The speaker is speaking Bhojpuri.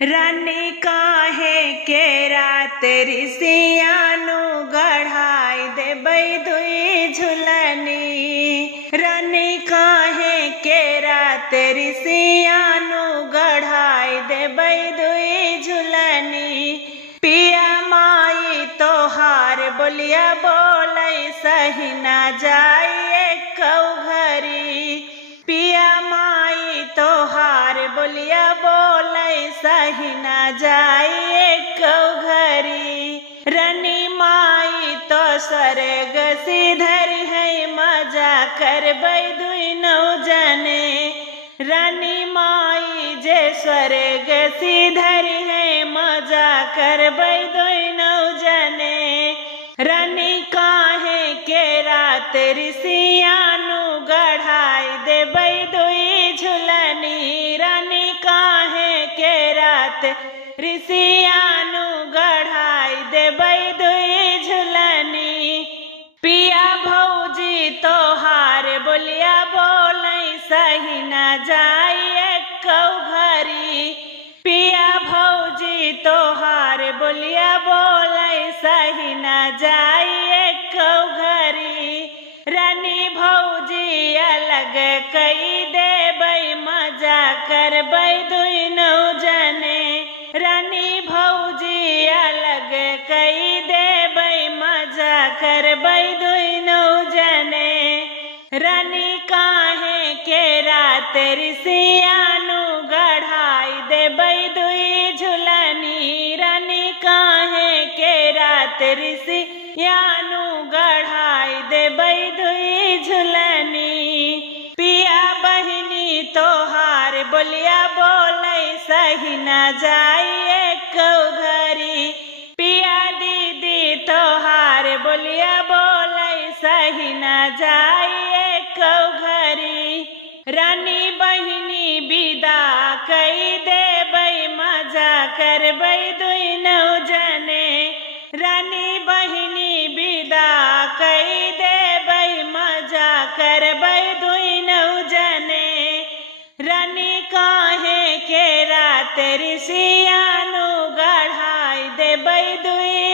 रानी काहे के रात ऋषियानु गढ़ाई देबै दुई झुलनी। रानी काहे के रात ऋषियानु गढ़ाई देबै दुई झुलनी। पिया माई तोहार बोलिया बोलै सही ना जाइए कौ घरी। पिया माई तोहार बोलिया बोलै सही ना जाइए कौ घरी। रानी माई तो स्वर्ग सीधर है मजा करबै दुई नौ जने। रानी माई जे स्वर्ग सीधर है मजा करबै दुई नौ जने। रानी काहे के रात ऋषियानु गढ़ाई देबै दुई झुलनी। रानी काहे के रात ऋषियानु गढ़ाई देबै दुई झुलनी। पिया भौजी तोहार बोलिया बोलै सही ना जाइए कौ घरी। पिया भौजी तोहार बोलिया बोलै सही ना जाइए कौ घरी। रानी भौजी अलग कई देबै मजा करबै दुई नौ जने। रानी भौजी अलग कई देबै मजा करबै दुई नौ जने। रानी काहे के रात ऋषियानु गढ़ाई देबै दुई झुलनी। रानी काहे के रात ऋषियानु गढ़ाई देबै दुई झुलनी। पिया बहिनी तोहार बोलिया बोलै सही ना जाइए कौ घरी। पिया दीदी तोहार बोलिया बोलै सही ना जाइए कौ घरी। रानी बहिनी विदा कई देबै मजा करबै दुई नौ जने। रानी बहिनी विदा कई देबै मजा करबै दुई नौ जने। रानी काहे के रात ऋषियानु गढ़ाई देबै दुई